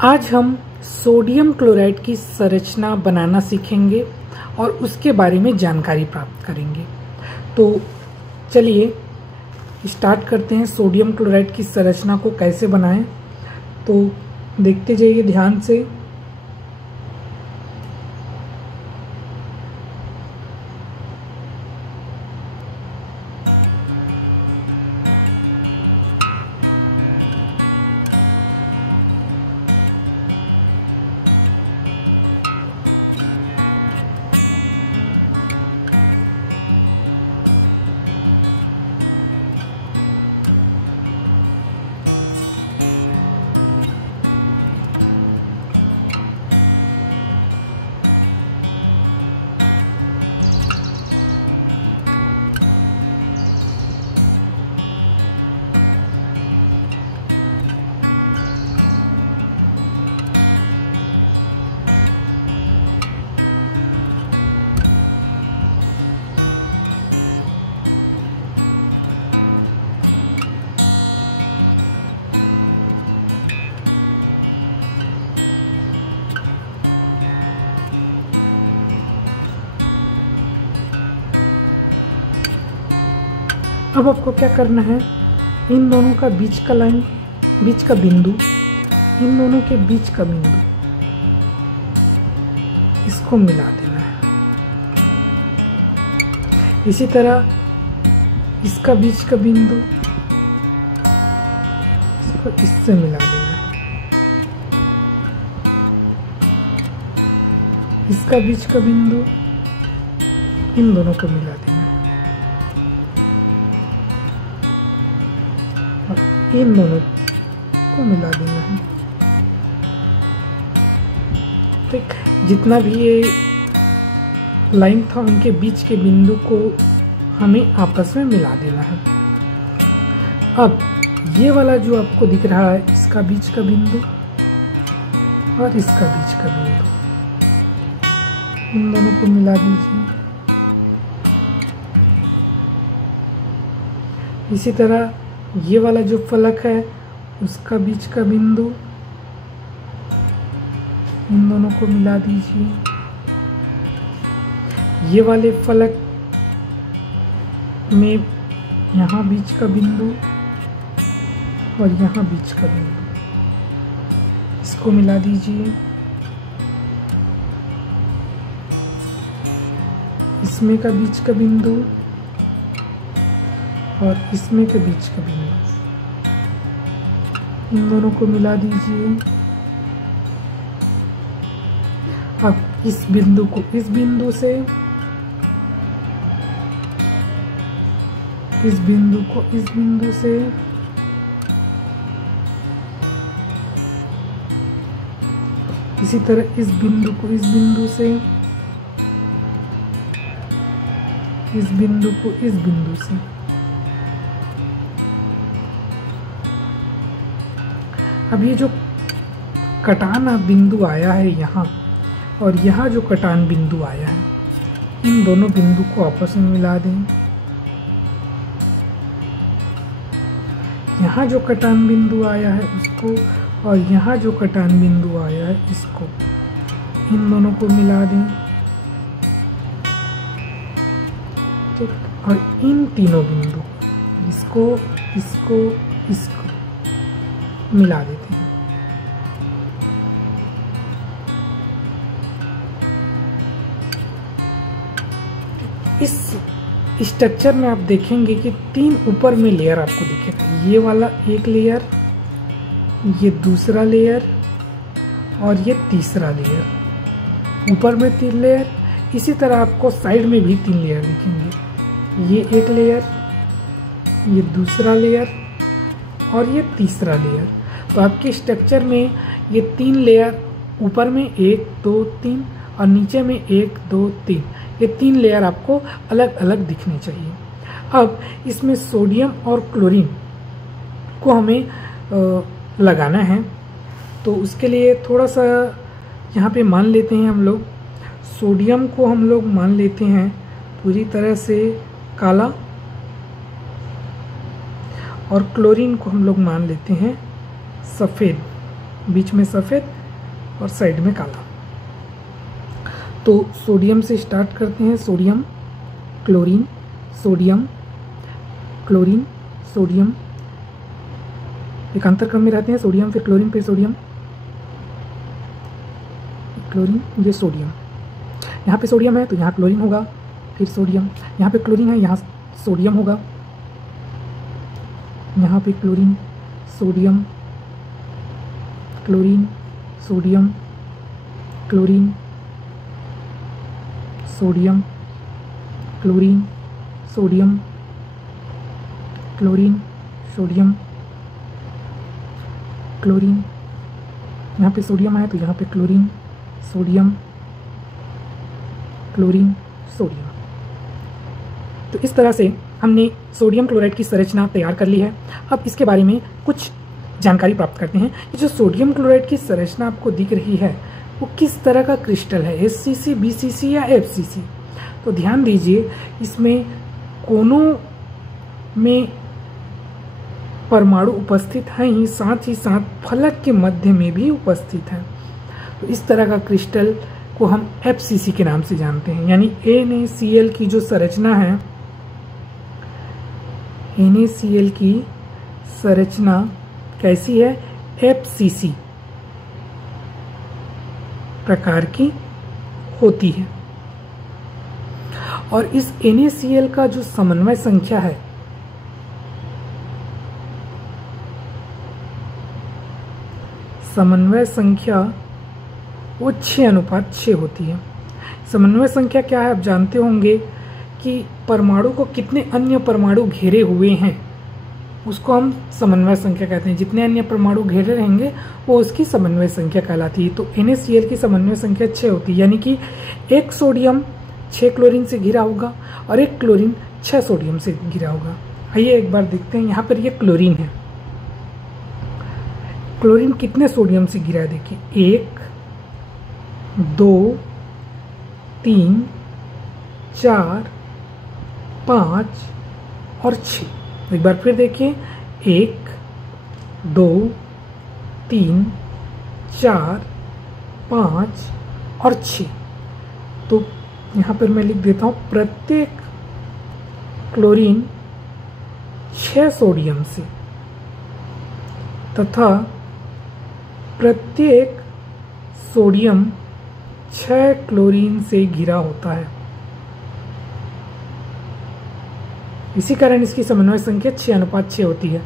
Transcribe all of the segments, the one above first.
आज हम sodium chloride की संरचना बनाना सीखेंगे और उसके बारे में जानकारी प्राप्त करेंगे। तो चलिए स्टार्ट करते हैं। सोडियम क्लोराइड की संरचना को कैसे बनाएं, तो देखते जाइए ध्यान से। अब आपको क्या करना है, इन दोनों का बीच का लाइन, बीच का बिंदु, इन दोनों के बीच का बिंदु, इसको मिला देना है। इसी तरह इसका बीच का बिंदु, इसको इससे मिला देना है। इसका बीच का बिंदु, इन दोनों को मिला देना है। इन दोनों को मिला देना है। ठीक, जितना भी ये लाइन था उनके बीच के बिंदु को हमें आपस में मिला देना है। अब ये वाला जो आपको दिख रहा है, इसका बीच का बिंदु और इसका बीच का बिंदु, इन दोनों को मिला दीजिए। इसी तरह ये वाला जो फलक है, उसका बीच का बिंदु, इन दोनों को मिला दीजिए। ये वाले फलक में यहाँ बीच का बिंदु और यहाँ बीच का बिंदु, इसको मिला दीजिए। इसमें का बीच का बिंदु और इसमें के बीच का बिंदु, इन दोनों को मिला दीजिए। अब इस बिंदु को इस बिंदु से, इस बिंदु को इस बिंदु से, इसी तरह इस बिंदु को इस बिंदु से, इस बिंदु को इस बिंदु से। अब ये जो कटान बिंदु आया है यहाँ, और यहाँ जो कटान बिंदु आया है, इन दोनों बिंदु को आपस में मिला दें। यहाँ जो कटान बिंदु आया है उसको, और यहाँ जो कटान बिंदु आया है इसको, इन दोनों को मिला दें। ठीक, और इन तीनों बिंदु, इसको इसको इसको मिला देते हैं। इस स्ट्रक्चर में आप देखेंगे कि तीन ऊपर में लेयर आपको दिखेगा। ये वाला एक लेयर, ये दूसरा लेयर और ये तीसरा लेयर। ऊपर में 3 लेयर, इसी तरह आपको साइड में भी 3 लेयर दिखेंगे। ये एक लेयर, ये दूसरा लेयर और ये तीसरा लेयर। तो आपके स्ट्रक्चर में ये 3 लेयर, ऊपर में 1 2 3 और नीचे में 1 2 3, ये 3 लेयर आपको अलग अलग दिखने चाहिए। अब इसमें सोडियम और क्लोरीन को हमें लगाना है, तो उसके लिए थोड़ा सा यहाँ पे मान लेते हैं हम लोग। सोडियम को हम लोग मान लेते हैं पूरी तरह से काला, और क्लोरीन को हम लोग मान लेते हैं सफ़ेद, बीच में सफ़ेद और साइड में काला। तो सोडियम से स्टार्ट करते हैं। Sodium, chlorine, sodium, chlorine, sodium, एकांतर क्रम में रहते हैं। सोडियम फिर क्लोरीन फिर सोडियम, क्लोरीन, ये सोडियम। यहाँ पे सोडियम है तो यहाँ क्लोरीन होगा, फिर सोडियम। यहाँ पे क्लोरीन है, यहाँ सोडियम होगा। यहाँ पे chlorine, sodium, chlorine, sodium, chlorine, sodium, chlorine, sodium, chlorine, sodium, chlorine. यहाँ पे सोडियम है तो यहाँ पे क्लोरीन, सोडियम, क्लोरीन, सोडियम। तो इस तरह से हमने सोडियम क्लोराइड की संरचना तैयार कर ली है। अब इसके बारे में कुछ जानकारी प्राप्त करते हैं। जो सोडियम क्लोराइड की संरचना आपको दिख रही है वो किस तरह का क्रिस्टल है, SCC, BCC या FCC। तो ध्यान दीजिए, इसमें कोनों में परमाणु उपस्थित हैं ही साथ फलक के मध्य में भी उपस्थित हैं। तो इस तरह का क्रिस्टल को हम FCC के नाम से जानते हैं। यानी NaCl की जो संरचना है, NaCl की संरचना कैसी है, FCC प्रकार की होती है। और इस NaCl का जो समन्वय संख्या है वो 6:6 होती है। समन्वय संख्या क्या है आप जानते होंगे कि परमाणु को कितने अन्य परमाणु घेरे हुए हैं उसको हम समन्वय संख्या कहते हैं। जितने अन्य परमाणु घेरे रहेंगे वो उसकी समन्वय संख्या कहलाती है। तो NaCl की समन्वय संख्या 6 होती है, यानी कि एक सोडियम 6 क्लोरीन से घिरा होगा और एक क्लोरीन 6 सोडियम से घिरा होगा। आइए एक बार देखते हैं। यहाँ पर ये क्लोरीन है। क्लोरीन कितने सोडियम से घिरा है देखिए, 1, 2, 3, 4, 5 और 6। एक बार फिर देखिए, 1, 2, 3, 4, 5 और 6। तो यहाँ पर मैं लिख देता हूँ, प्रत्येक क्लोरीन 6 सोडियम से तथा प्रत्येक सोडियम 6 क्लोरीन से घिरा होता है। इसी कारण इसकी समन्वय संख्या 6:6 होती है।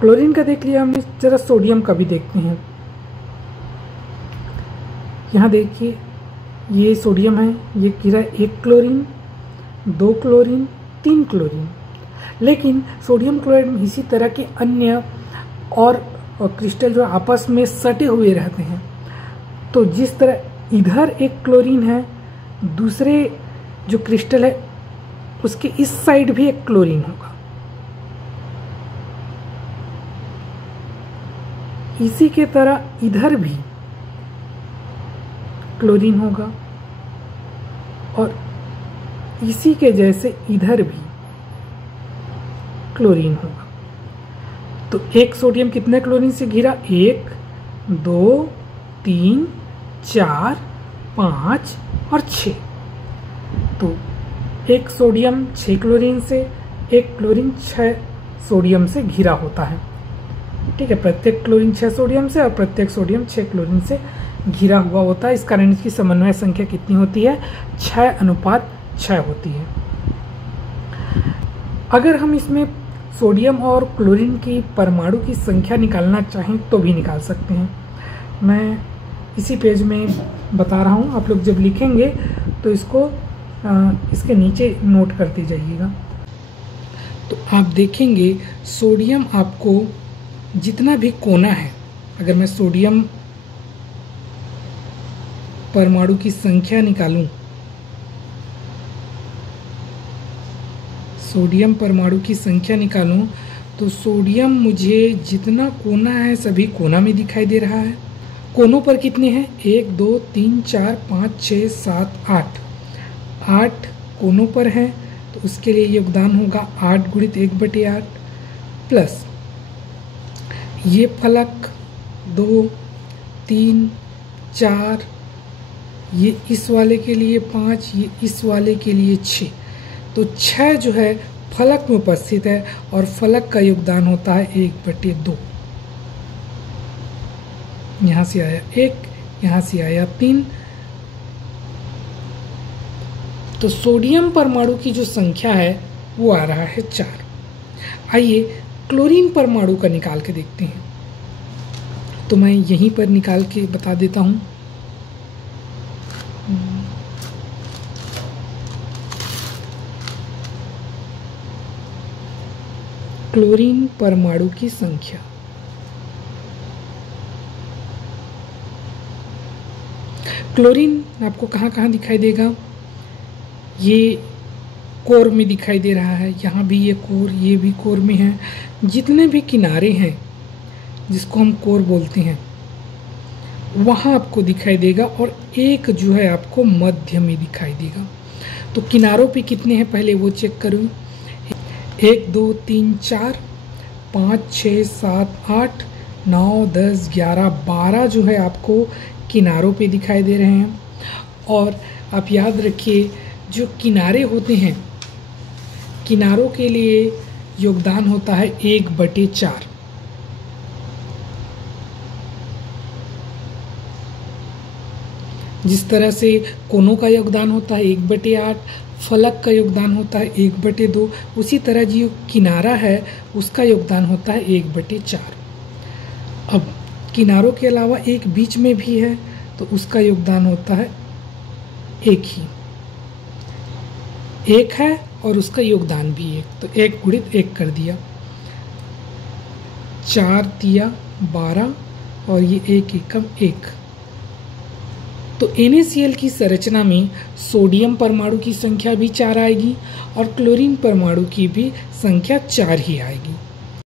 क्लोरीन का देख लिया हमने, जरा सोडियम का भी देखते हैं। यहाँ देखिए, ये सोडियम है, ये घिरा 1 क्लोरीन, 2 क्लोरीन, 3 क्लोरीन। लेकिन सोडियम क्लोराइड में इसी तरह के अन्य और क्रिस्टल जो आपस में सटे हुए रहते हैं। तो जिस तरह इधर 1 क्लोरीन है, दूसरे जो क्रिस्टल है उसके इस साइड भी 1 क्लोरीन होगा। इसी के तरह इधर भी क्लोरीन होगा और इसी के जैसे इधर भी क्लोरीन होगा। तो एक सोडियम कितने क्लोरीन से घिरा, 1, 2, 3, 4, 5 और 6। तो एक सोडियम 6 क्लोरीन से, एक क्लोरीन 6 सोडियम से घिरा होता है। ठीक है, प्रत्येक क्लोरीन 6 सोडियम से और प्रत्येक सोडियम 6 क्लोरीन से घिरा हुआ होता है। इस कारण इसकी समन्वय संख्या कितनी होती है, 6:6 होती है। अगर हम इसमें सोडियम और क्लोरीन की परमाणु की संख्या निकालना चाहें तो भी निकाल सकते हैं। मैं इसी पेज में बता रहा हूँ, आप लोग जब लिखेंगे तो इसको इसके नीचे नोट करते जाइएगा। तो आप देखेंगे सोडियम आपको जितना भी कोना है, अगर मैं सोडियम परमाणु की संख्या निकालूं, सोडियम परमाणु की संख्या निकालूं तो सोडियम मुझे जितना कोना है सभी कोना में दिखाई दे रहा है। कोनों पर कितने हैं, 1, 2, 3, 4, 5, 6, 7, 8। 8 कोनों पर हैं तो उसके लिए योगदान होगा 8 × 1/8 प्लस ये फलक 2, 3, 4, ये इस वाले के लिए 5, ये इस वाले के लिए 6। तो 6 जो है फलक में उपस्थित है और फलक का योगदान होता है 1/2। यहाँ से आया 1, यहाँ से आया 3। तो सोडियम परमाणु की जो संख्या है वो आ रहा है 4। आइए क्लोरीन परमाणु का निकाल के देखते हैं। तो मैं यहीं पर निकाल के बता देता हूँ। क्लोरीन परमाणु की संख्या, क्लोरीन आपको कहाँ कहाँ दिखाई देगा? ये कोर में दिखाई दे रहा है, यहाँ भी ये कोर, ये भी कोर में है। जितने भी किनारे हैं जिसको हम कोर बोलते हैं वहाँ आपको दिखाई देगा, और एक जो है आपको मध्य में दिखाई देगा। तो किनारों पे कितने हैं पहले वो चेक करूँ। 1, 2, 3, 4, 5, 6, 7, 8, 9, 10, 11, 12 जो है आपको किनारों पे दिखाई दे रहे हैं। और आप याद रखिए जो किनारे होते हैं, किनारों के लिए योगदान होता है 1/4। जिस तरह से कोनों का योगदान होता है 1/8, फलक का योगदान होता है 1/2, उसी तरह जो किनारा है उसका योगदान होता है 1/4। अब किनारों के अलावा एक बीच में भी है तो उसका योगदान होता है 1 ही, 1 है और उसका योगदान भी 1, तो 1 गुणित 1 कर दिया। 4 तिया 12 और ये 1 एकम 1। तो NaCl की संरचना में सोडियम परमाणु की संख्या भी 4 आएगी और क्लोरीन परमाणु की भी संख्या 4 ही आएगी।